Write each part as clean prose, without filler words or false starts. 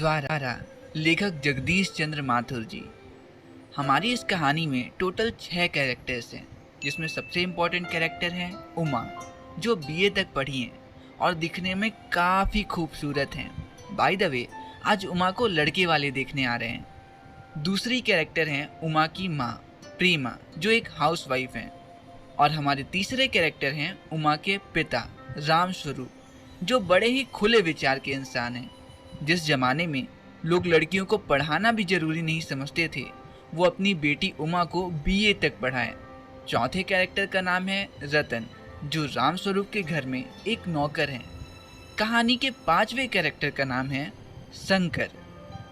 द्वारा लेखक जगदीश चंद्र माथुर जी। हमारी इस कहानी में टोटल 6 कैरेक्टर्स हैं, जिसमें सबसे इम्पोर्टेंट कैरेक्टर है उमा, जो बीए तक पढ़ी हैं और दिखने में काफ़ी खूबसूरत हैं। बाय द वे, आज उमा को लड़के वाले देखने आ रहे हैं। दूसरी कैरेक्टर हैं उमा की माँ प्रेमा, जो एक हाउसवाइफ हैं। और हमारे तीसरे कैरेक्टर हैं उमा के पिता रामस्वरूप, जो बड़े ही खुले विचार के इंसान हैं। जिस जमाने में लोग लड़कियों को पढ़ाना भी जरूरी नहीं समझते थे, वो अपनी बेटी उमा को बीए तक पढ़ाएं। चौथे कैरेक्टर का नाम है रतन, जो रामस्वरूप के घर में एक नौकर हैं। कहानी के 5वें कैरेक्टर का नाम है शंकर,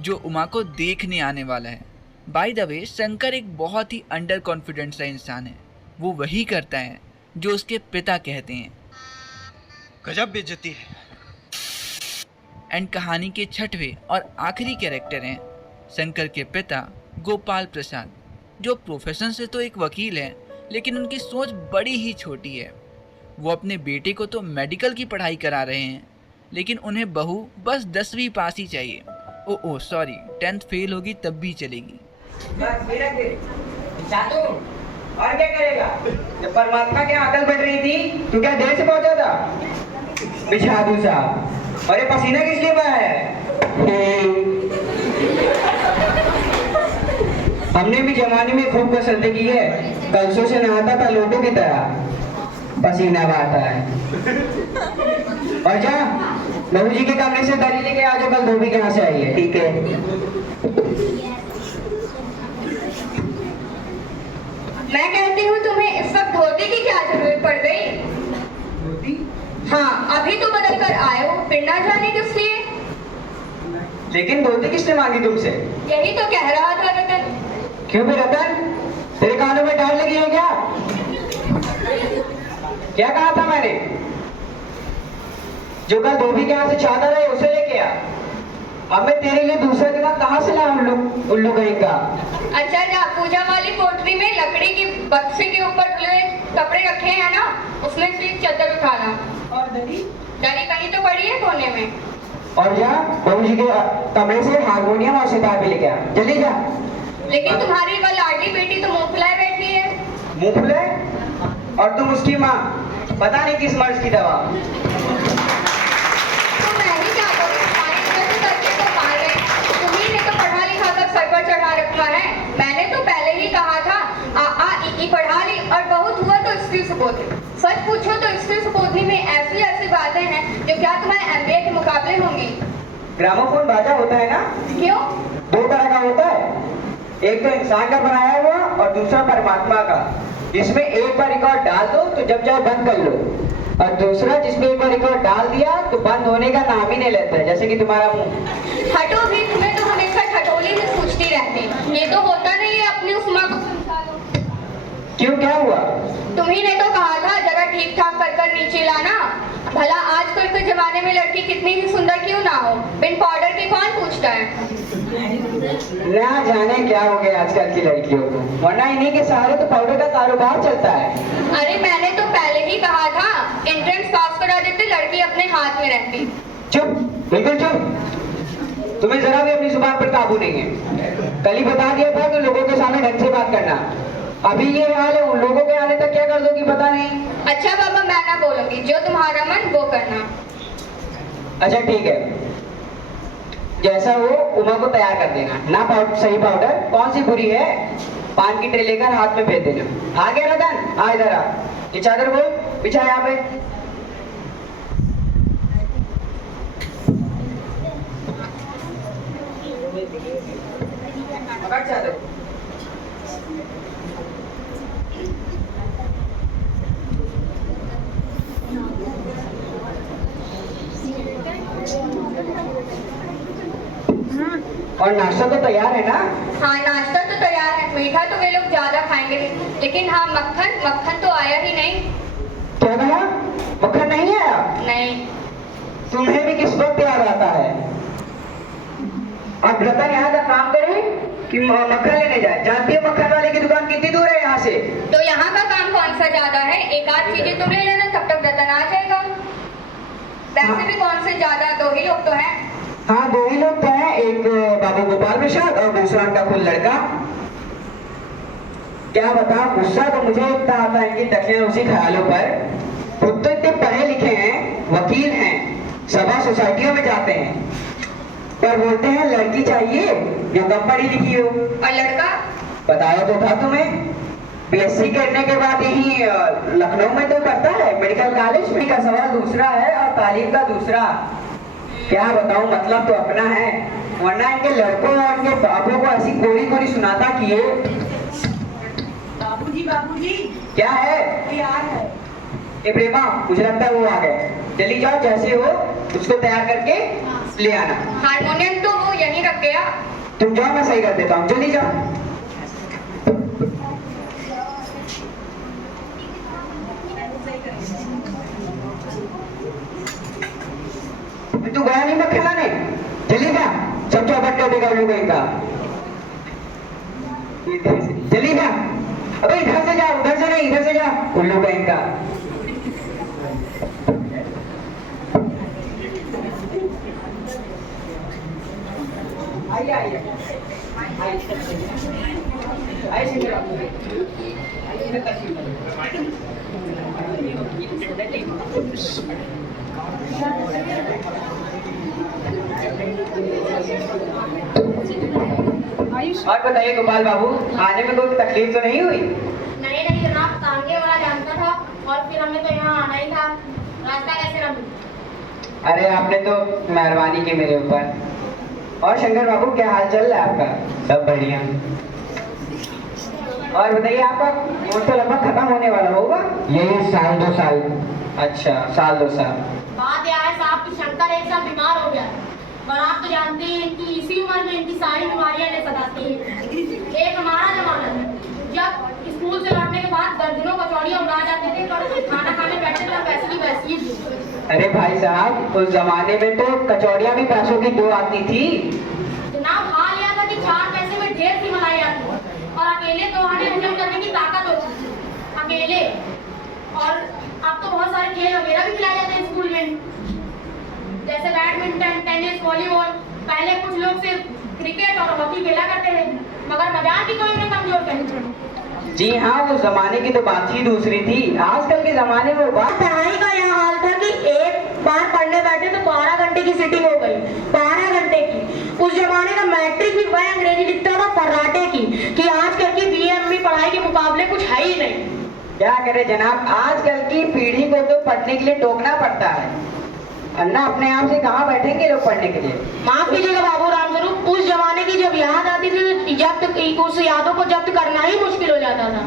जो उमा को देखने आने वाला है। बाय द वे, शंकर एक बहुत ही अंडर कॉन्फिडेंट सा इंसान है। वो वही करता है जो उसके पिता कहते हैं। गजब बेइज्जती है। एंड कहानी के 6वें और आखिरी कैरेक्टर हैं शंकर के पिता गोपाल प्रसाद, जो प्रोफेशन से तो एक वकील हैं, लेकिन उनकी सोच बड़ी ही छोटी है। वो अपने बेटे को तो मेडिकल की पढ़ाई करा रहे हैं, लेकिन उन्हें बहू बस 10वीं पास ही चाहिए। ओ सॉरी, 10th फेल होगी तब भी चलेगी। और क्या करेगा? जब परमात्मा के अकल बढ़ रही थी तो क्या देर से पहुंचा था? बिछादू साहब, और ये पसीना किस लिए बहा है? हमने भी जमाने में खूब कसरतें की है। कलसों से नहाता था लोटों की तरह, पसीना बहाता है। और जा बहू जी के कमरे से दरी लेके आ जाओ, कल धोबी के यहाँ से आई है। ठीक है। मैं कहती हूँ तुम्हें इस वक्त धोती की क्या जरूरत पड़ गई? धोती? हाँ, अभी तो बदल कर आए हो, फिर ना जाने किस लिए। लेकिन धोती किसने मांगी तुमसे? यही तो कह रहा था रतन। क्यों भी रतन, तेरे कानों में डाल लगी है क्या? क्या कहा था मैंने? जो कल धोबी के यहाँ से चादर है उसे लेके आ। अब मैं तेरे लिए दूसरा दिमाग कहाँ से लाऊं? उल्लू कहेगा। अच्छा, जा पूजा वाली पोटली में लकड़ी की बक्से के ऊपर कपड़े रखे हैं ना, उसमें से एक चादर उठाना। और दरी? दरी कहीं तो पड़ी है कोने में। और जा बहू जी के कमरे से हारमोनियम और सितार भी लेके आ, जल्दी जा। लेकिन तुम्हारी वह लाडली बेटी तो मुंह फुलाए बैठी है। मुंह फुलाए? और तुम उसकी माँ, पता नहीं किस मर्ज की दवा। तो मैं ही क्या करूं? तुम्हारी वजह से करके तो मार रहे। तुम्ही ने तो पढ़ा लिखा कर सर पर चढ़ा रखा है। मैंने तो पहले ही कहा था आ ई पढ़ा ली, और बहुत हुआ तो स्त्री सुपोधनी। सच पूछो तो स्त्री सुपोधनी में ऐसी ऐसी बातें हैं जो क्या तुम्हारे एमबीए के मुकाबले होंगी। ग्रामोफोन बाजा होता है ना? क्यों? 2 तरह का होता है, एक तो इंसान का बनाया हुआ और दूसरा परमात्मा का, जिसमें एक बार रिकॉर्ड डाल दो तो जब चाहे बंद कर लो, और दूसरा जिसमें एक बार रिकॉर्ड डाल दिया तो बंद होने का नाम ही नहीं लेता है, जैसे कि तुम्हारा मुंह। हटो भी, तुम्हें तो हमेशा ठटोली से पूछती रहती। ये तो होता नहीं है, अपनी उस माँ को समझा लो। क्यों, क्या हुआ? तुम्ही ने तो कहा था जरा ठीक ठाक कर नीचे लाना। भला आजकल के जमाने में लड़की कितनी ही सुंदर क्यों ना हो, बिन पाउडर के कौन पूछता है? ना जाने क्या हो गया आजकल की लड़कियों को, वरना इन्हीं के सहारे तो पाउडर का कारोबार चलता है। अरे मैंने तो पहले ही कहा था, एंट्रेंस पास करा देते लड़की अपने हाथ में रहती। चुप, बिल्कुल चुप। तुम्हें जरा भी अपनी जुबान पर काबू नहीं है। कल ही बता दिया था कि लोगों के सामने ढंग से बात करना। अभी ये हाल है, उन लोगों के आने तक क्या कर दोगी पता नहीं। अच्छा बाबा, मैं ना बोलूंगी, जो तुम्हारा मन वो करना। अच्छा ठीक है, जैसा हो उमा को तैयार कर देना ना। सही पाउडर कौन सी बुरी है, पान की ट्रे लेकर हाथ में भेज देना। आ गया रतन, आ इधर आ। ये चादर बोल बिछा यहाँ पे। पकड़ चादर। और नाश्ता तो तैयार है ना? हाँ, नाश्ता तो तैयार है। मीठा तो वे लोग ज्यादा खाएंगे, लेकिन हाँ मक्खन तो आया ही नहीं। क्या कहा? मक्खन नहीं आया? नहीं। तुम्हें भी किस वक्त याद आता है? अब रतन यहाँ का काम करे कि मक्खन लेने जाए। जानती है मक्खन वाले की दुकान कितनी दूर है यहाँ से? तो यहाँ का काम कौन सा ज्यादा है? एक आध चीजें तुम ले लेना, तब तक रतन आ जाएगा। वैसे भी कौन से ज्यादा, 2 ही लोग तो हैं। हाँ, दो ही लोग तो हैं, एक बाबू गोपाल प्रसाद और दूसरा उनका कोई लड़का। क्या बताऊं, गुस्सा तो मुझे इतना आता है कि दक्षिण उसी ख्यालों पर। खुद तो इतने पढ़े लिखे हैं, वकील हैं, सभा सोसाइटियों में जाते हैं, पर बोलते हैं लड़की चाहिए जो कम पढ़ी लिखी हो। और लड़का? बताया तो था तुम्हें, बीएससी करने के बाद यही लखनऊ में तो करता है, मेडिकल कॉलेज में। का सवाल दूसरा है और तालीम का दूसरा। क्या बताऊं, मतलब तो अपना है, वरना इनके लड़कों और इनके बापों को ऐसी कोरी कोरी सुनाता कि ये बाबूजी क्या है। तैयार है। ए प्रेमा, मुझे लगता है वो आ गए। जल्दी जाओ, जैसे हो उसको तैयार करके ले आना। हारमोनियम तो वो यहीं रख गया। तुम जाओ, मैं सही कर देता हूँ, जल्दी जाओ। तू गया नहीं मत खिलाने, जल्दी जा, सब चौपट कर देगा उल्लू कहीं का। जल्दी जा, अबे इधर से जा, उधर से नहीं, इधर से जा, उल्लू कहीं का। आइए आइए और बताइए गोपाल बाबू, आने में कोई तकलीफ तो नहीं हुई? नहीं नहीं जनाब, तांगे वाला जानता था और फिर हमें तो यहाँ आना ही था। रास्ता कैसे रहा? अरे आपने तो मेहरबानी की मेरे ऊपर। और शंकर बाबू, क्या हाल चल रहा है आपका? सब बढ़िया। और बताइए, आपका कोर्स तो लगभग खत्म होने वाला होगा? यही साल 2 साल। अच्छा, साल 2 साल। बात यह है साहब कि शंकर एक साल बीमार हो गया और आप तो जानते हैं कि इसी उम्र में इनकी सारी बीमारियां ने सताती हैं। एक हमारा जमाना है जब स्कूल से लौटने के बाद दर्जनों कचौड़ियां उड़ा जाते थे और खाना खाने बैठे थे, वैसी वैसी ही। अरे भाई साहब, उस जमाने में तो कचौड़ियाँ भी पैसों की 2 आती थी। जनाब, हाल यह था कि 4 पैसे में ढेर सी मलाई आती और अकेले तो हमें हजम करने की ताकत होती थी, अकेले। और अब तो बहुत सारे खेल वगैरह भी खिलाए जाते हैं स्कूल में, जैसे बैडमिंटन, टेनिस, वॉलीबॉल। पहले कुछ लोग सिर्फ क्रिकेट और हॉकी खेला करते थे, मगर मजाक की कोई उन्हें कमजोर कहीं। जी हाँ, उस जमाने की तो बात ही दूसरी थी। आजकल के जमाने में बात पढ़ाई का यह हाल था कि एक बार पढ़ने बैठे तो 12 घंटे की सिटिंग हो गई, 12 घंटे की। उस जमाने का मैट्रिक भी वह अंग्रेजी लिखता था फर्राटे की, कि आजकल की बीए पढ़ाई के मुकाबले कुछ है ही नहीं। क्या करे जनाब, आजकल की पीढ़ी को तो पढ़ने के लिए टोकना पड़ता है, अन्ना अपने आप से कहाँ बैठेंगे लोग पढ़ने के लिए। माफ कीजिएगा बाबू रामस्वरूप, उस जमाने की जब याद आती थी तो जब्त उस यादों को जब्त करना ही मुश्किल हो जाता था।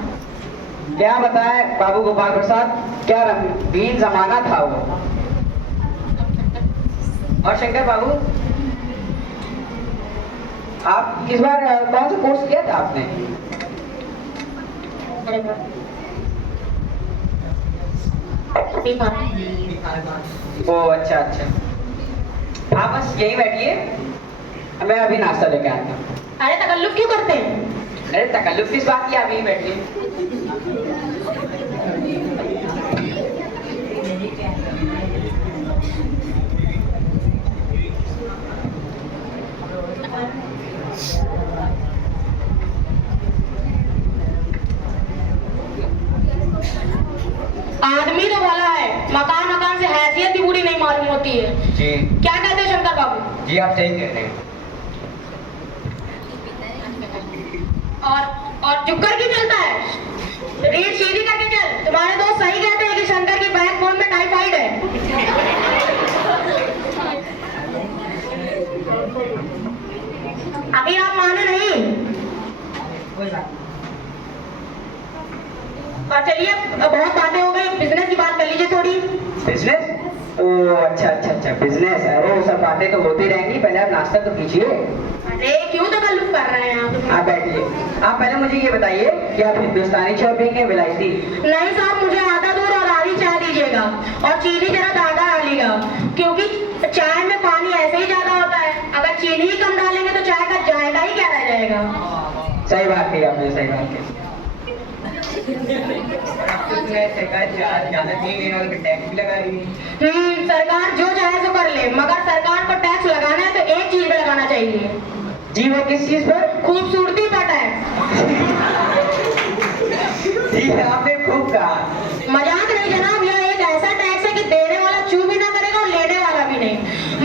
क्या बताए बाबू गोपाल प्रसाद, क्या रंगीन जमाना था वो। और शंकर बाबू, आप इस बार कौन सा कोर्स किया था आपने? ओ अच्छा अच्छा, आप बस यही बैठिए, मैं अभी नाश्ता लेके आता हूँ। अरे तकल्लुफ क्यों करते हैं? अरे तकल्लुफ किस बात की, आप यही बैठिए। आदमी तो भला है, मकान मकान से हैसियत भी पूरी नहीं मालूम होती है। जी क्या कहते हैं शंकर बाबू? जी, आप सही कह रहे हैं। और चुप करके चलता है, रीढ़ सीधी करके चल। तुम्हारे दोस्त सही कहते हैं कि शंकर की बैकबोन में टाइफाइड है। अभी आप माने नहीं। और चलिए, बहुत बातें हो गई, बिजनेस की बात कर लीजिए थोड़ी। बिजनेस? ओ अच्छा अच्छा अच्छा, बिजनेस। अरे वो सब बातें तो होती रहेंगी, पहले आप नाश्ता तो कीजिए। अरे क्यों तकल्लुफ कर रहे हैं आप? आप बैठिए। आप पहले मुझे ये बताइए कि आप हिंदुस्तानी चाय पियेंगे विलायती? नहीं साहब, मुझे आधा दूध और आधी चाय दीजिएगा और चीनी जरा ज्यादा डालिएगा, क्योंकि चाय में पानी ऐसे ही ज्यादा होता है। अगर चीनी ही कम डालेंगे तो चाय का जायका ही क्या रह जाएगा। सही बात कही आपने, सही बात कही। टैक्स भी लगा रही है। सरकार जो चाहे सो कर ले, मगर सरकार को टैक्स लगाना है तो एक चीज पे लगाना चाहिए। जी वो किस चीज पर? खूबसूरती पर टैक्स। जी आपने खूब कहा। मजाक नहीं जनाब, यह एक ऐसा टैक्स है कि देने वाला चू भी ना करेगा और लेने वाला भी नहीं।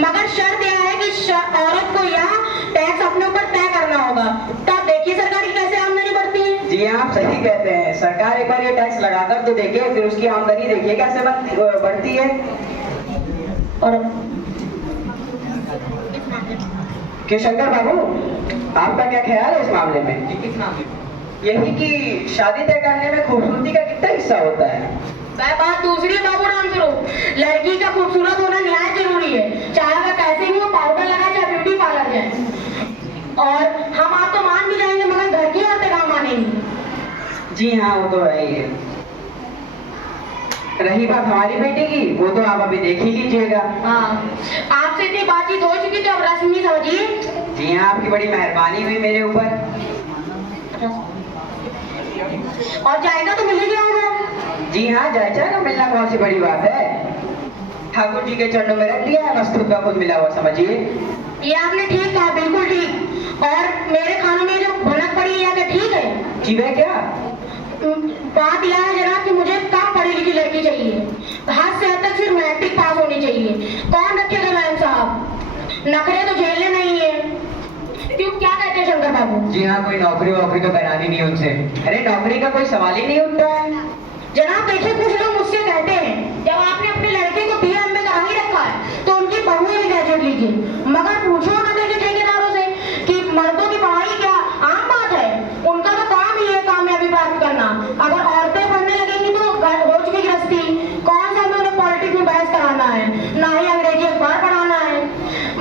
मगर शर्त यह है कि औरत को यह टैक्स अपने ऊपर तय करना होगा। तब देखिए सरकार की कैसे आमदनी बढ़ती है। जी आप सही कहते हैं। सरकार एक बार ये टैक्स लगाकर तो देखे, फिर उसकी आमदनी देखिए कैसे बढ़ती है। और कि शंकर बाबू, आपका क्या ख्याल है इस मामले में? किस मामले में? यही कि शादी तय करने में खूबसूरती का कितना हिस्सा होता है? वह बात दूसरी है बाबू राम स्वरूप। लड़की का खूबसूरत होना निहायत जरूरी है, चाहे वह कैसे भी हो, पाउडर लगाए चाहे ब्यूटी पार्लर जाए। और हम आप तो मान भी जाएंगे मगर घर की औरतें कहाँ मानेंगी। जी हाँ वो तो है ही है। रही बात हमारी बेटी की, वो तो आप अभी देख ही लीजिएगा। हाँ, आपसे इतनी बातचीत हो चुकी तो अब रस्मी समझिए। जी हाँ आपकी बड़ी मेहरबानी हुई मेरे ऊपर। और जाएगा तो मिल ही गया होगा। जी हाँ जायजा का मिलना कौन सी बड़ी बात है। ठाकुर जी के चरणों में रख दिया है, बस खुद का खुद मिला हुआ समझिए। ये आपने ठीक कहा, बिल्कुल ठीक। और मेरे खानों में जो भनक पड़ी है क्या ठीक है? जी वह क्या? बात यह है जनाब कि मुझे कम पढ़ी लिखी लड़की चाहिए, हद से हद तक सिर्फ मैट्रिक पास होनी चाहिए। कौन रखेगा मैम साहब, नखरे तो झेलने नहीं है। क्यों, क्या कहते हैं शंकर बाबू? जी हाँ कोई नौकरी वोकरी तो करानी नहीं उनसे। अरे नौकरी का कोई सवाल ही नहीं उठता है। जनाब देखिए, कुछ लोग मुझसे कहते हैं जब आपने अपने लड़के को BM में करा ही रखा है तो उनकी बहू ही ग्रेजुएट लीजिए। मगर पूछो ना के ठेकेदारों से कि मर्दों की पढ़ाई क्या आम बात है? उनका तो काम ही है कामयाबी प्राप्त करना। अगर औरतें पढ़ने लगेंगी तो हो चुकी गृहस्थी। कौन सा हमें उन्हें पॉलिटिक्स में बहस कराना है, ना ही अंग्रेजी अखबार पढ़ाना है।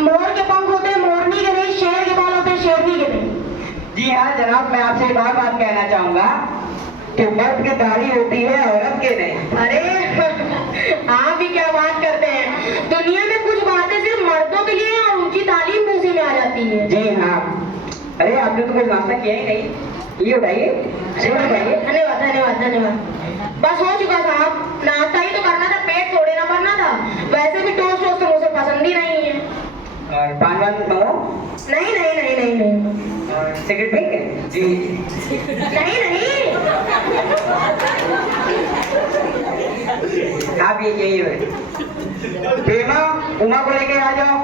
मोर के पंख होते मोरनी के नहीं, शेर के बाल होते शेरनी के नहीं। जी हाँ जनाब, मैं आपसे एक और बात कहना चाहूंगा कि मर्द की दाढ़ी होती है औरत के नहीं। अरे आप भी क्या बात करते हैं। दुनिया में कुछ बातें सिर्फ मर्दों के लिए और ऊंची तालीम में उसी में आ जाती है। जी हाँ। अरे आपने तो कुछ नाश्ता किया ही नहीं, ये उठाइए। धन्यवाद धन्यवाद धन्यवाद। बस हो चुका साहब, नाश्ता ही तो करना था, पेट थोड़े ना भरना था। वैसे भी टोस्ट वोस्ट तो मुझे पसंद ही नहीं है। और पान वान मंगाओ? नहीं नहीं नहीं नहीं नहीं और सिगरेट पिएंगे? जी नहीं नहीं। आप यही है। प्रेमा, उमा को लेके आ जाओ।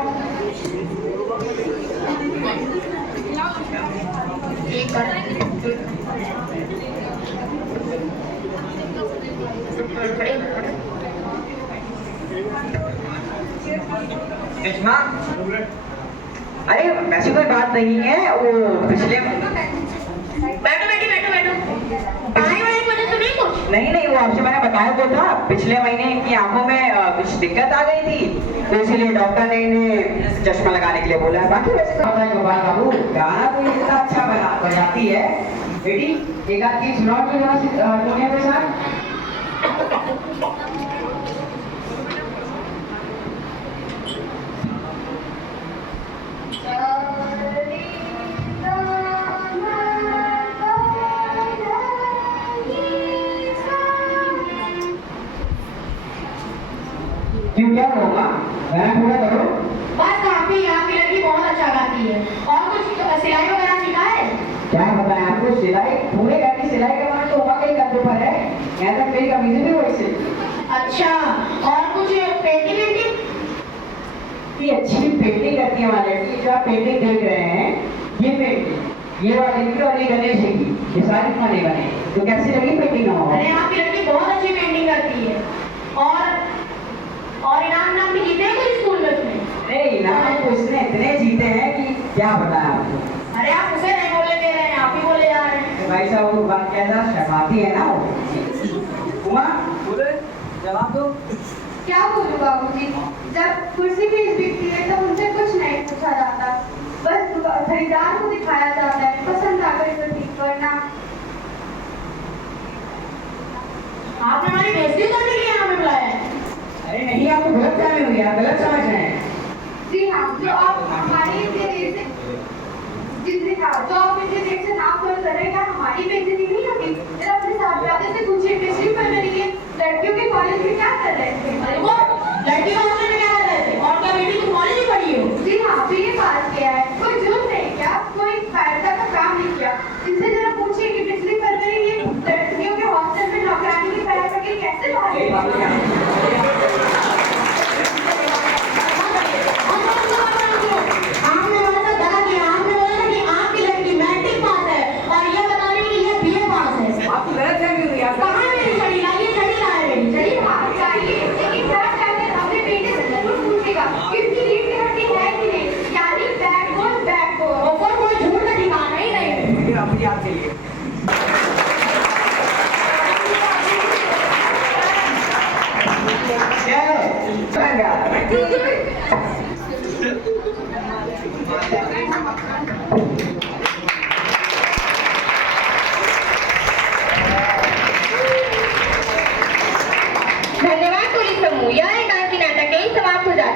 सुषमा, अरे वैसी कोई बात नहीं है। वो पिछले बैठो बैठो बैठो बैठो। पढ़ाई वढ़ाई की वजह से नहीं कुछ? नहीं वो आपसे मैंने बताया तो था, पिछले महीने की आंखों में कुछ दिक्कत आ गई थी तो इसीलिए डॉक्टर ने इन्हें चश्मा लगाने के लिए बोला है। बाकी वैसे गोपाल बाबू गाना तो इतना अच्छा बजाती है। बेटी एक आध चीज सुनाओ तो दुनिया के साथ। क्यों क्या होगा? गाना पूरा करो। बस काफी, आपकी लड़की बहुत अच्छा गाती है। और कुछ सिलाई वगैरह सीखा है? क्या बताया आपको, सिलाई पूरे घर की सिलाई का काम तो उमा के ही कंधे पर है। यहाँ तक मेरी कमीजें भी वही से। अच्छा, और कुछ पेंटिंग वेंटिंग? इतनी अच्छी पेंटिंग करती है हमारी लड़की। जो आप पेंटिंग देख रहे हैं, ये पेंटिंग ये वाली की और ये गणेश जी की, ये सारी बने बने। तो कैसी लगी पेंटिंग हमारी? अरे आपकी लड़की बहुत अच्छी पेंटिंग करती है। और इनाम भी जीते हैं कुछ स्कूल में उसने? अरे इनाम तो इसने इतने जीते हैं कि क्या बताया आपको। अरे आप उसे नहीं बोलने दे रहे हैं, आप ही बोले जा रहे हैं। भाई साहब वो बात कहना शर्माती है ना वो। उमा बोले जवाब दो। क्या बोलूं बाबूजी, जब कुर्सी भी बिकती है तो उनसे कुछ नहीं पूछा जाता, बस खरीदार को दिखाया जाता है, पसंद आकर इसे ठीक करना। आपने हमारी बेइज्जती करने के लिए हमें बुलाया है? अरे नहीं, आपको गलत फहमी हुई है, आप गलत समझ रहे हैं। जी हाँ, जो आप हमारी जितने जो आप इतने देर से नाम कर रहे हैं, क्या हमारी बेइज्जती नहीं होगी? जरा अपने साथ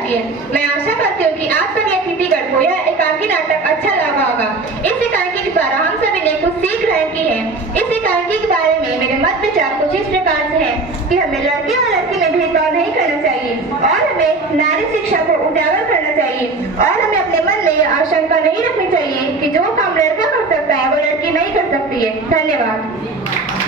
चाहिए। मैं आशा करती हूँ कि आप सभी अतिथिगण को यह एकांकी नाटक अच्छा लगा होगा। इस एकांकी के द्वारा हम सभी ने कुछ सीख ग्रहण की है। इस एकांकी के बारे में मेरे मत विचार कुछ इस प्रकार से हैं कि हमें लड़के और लड़की में भेदभाव नहीं करना चाहिए और हमें नारी शिक्षा को उजागर करना चाहिए और हमें अपने मन में यह आशंका नहीं रखनी चाहिए कि जो काम लड़का कर सकता है वो लड़की नहीं कर सकती है। धन्यवाद।